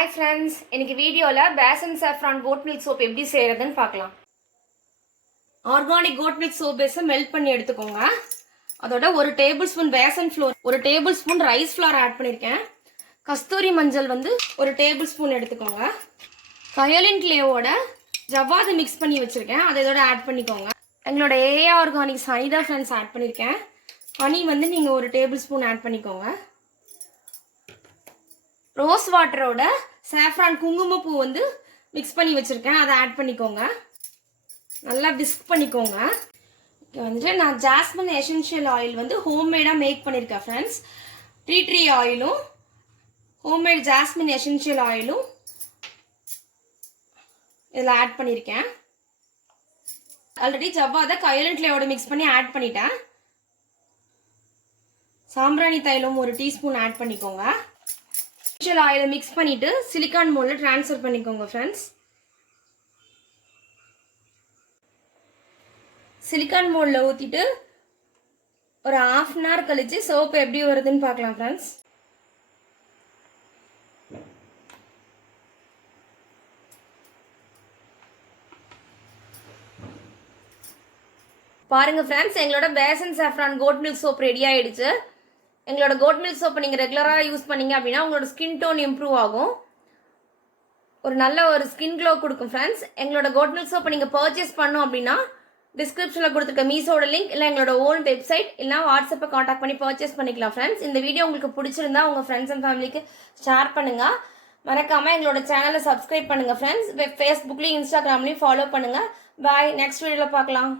Hi friends, இன்னைக்கு வீடியோல besan saffron goat milk soap எப்படி செய்யறதுன்னு பார்க்கலாம். ஆர்கானிக் goat milk soap பேஸை மெல்ட் பண்ணி எடுத்துக்கோங்க. அதோட ஒரு டேபிள்ஸ்பூன் பேசன் ஃப்ளோர், ஒரு டேபிள்ஸ்பூன் ரைஸ் ஃப்ளோர் ஆட் பண்ணியிருக்கேன். கஸ்தூரி மஞ்சள் வந்து ஒரு டேபிள்ஸ்பூன் எடுத்துக்கோங்க. கயோலின் கிளேவோட ஜவ்வாது மிக்ஸ் பண்ணி வச்சுருக்கேன், அதை இதோட ஆட் பண்ணிக்கோங்க. எங்களோட ஏஏ ஆர்கானிக்ஸ் ஹனி தான் ஃப்ரெண்ட்ஸ் ஆட் பண்ணியிருக்கேன். ஹனி வந்து நீங்கள் ஒரு டேபிள்ஸ்பூன் ஆட் பண்ணிக்கோங்க. ரோஸ் வாட்டரோட சாஃப்ரான் குங்குமப்பூ வந்து மிக்ஸ் பண்ணி வச்சுருக்கேன், அதை ஆட் பண்ணிக்கோங்க. நல்லா விஸ்க் பண்ணிக்கோங்க. இப்போ வந்துட்டு நான் ஜாஸ்மின் எசென்ஷியல் ஆயில் வந்து ஹோம்மேடாக மேக் பண்ணியிருக்கேன் ஃப்ரெண்ட்ஸ். ட்ரீ ஆயிலும் ஹோம்மேட் ஜாஸ்மின் எசென்ஷியல் ஆயிலும் இதில் ஆட் பண்ணியிருக்கேன். ஆல்ரெடி ஜவ்வாதை கயோலின் கிளேவோட மிக்ஸ் பண்ணி ஆட் பண்ணிட்டேன். சாம்பிராணி தைலம் ஒரு டீஸ்பூன் ஆட் பண்ணிக்கோங்க. எசென்ஷியல் ஆயிலை மிக்ஸ் பண்ணிவிட்டு சிலிக்கான் மோல்டில் ட்ரான்ஸ்ஃபர் பண்ணிக்கோங்க ஃப்ரெண்ட்ஸ். சிலிக்கான் மோல்டில் ஊற்றிட்டு ஒரு ½ அன் ஹவர் கழித்து சோப்பு எப்படி வருதுன்னு பார்க்கலாம் ஃப்ரெண்ட்ஸ். பாருங்கள் ஃப்ரெண்ட்ஸ், எங்களோட besan saffron goat milk soap ready ஆகிடுச்சு. எங்களோட கோட் மில்க் சோப்பை நீங்கள் ரெகுலராக யூஸ் பண்ணீங்க அப்படின்னா உங்களோட ஸ்கின் டோன் இம்ப்ரூவ் ஆகும், ஒரு நல்ல ஒரு ஸ்கின் க்ளோ கொடுக்கும் ஃப்ரெண்ட்ஸ். எங்களோட கோட் மில்க் சோப்பை நீங்கள் பர்ச்சேஸ் பண்ணோம் அப்படின்னா டிஸ்கிரிப்ஷனில் கொடுத்துருக்க மீஷோட லிங்க் இல்லை எங்களோட ஓன் வெப்சைட் இல்லை வாட்ஸ்அப்பை காண்டாக்ட் பண்ணி பர்ச்சேஸ் பண்ணிக்கலாம் ஃப்ரெண்ட்ஸ். இந்த வீடியோ உங்களுக்கு பிடிச்சிருந்தா உங்கள் ஃப்ரெண்ட்ஸ் அண்ட் ஃபேமிலிக்கு ஷேர் பண்ணுங்கள். மறக்காமல் எங்களோட சேனலை சப்ஸ்கிரைப் பண்ணுங்கள் ஃப்ரெண்ட்ஸ். ஃபேஸ்புக்லேயும் இன்ஸ்டாகிராம்லேயும் ஃபாலோ பண்ணுங்கள். பாய், நெக்ஸ்ட் வீடியோவில் பார்க்கலாம்.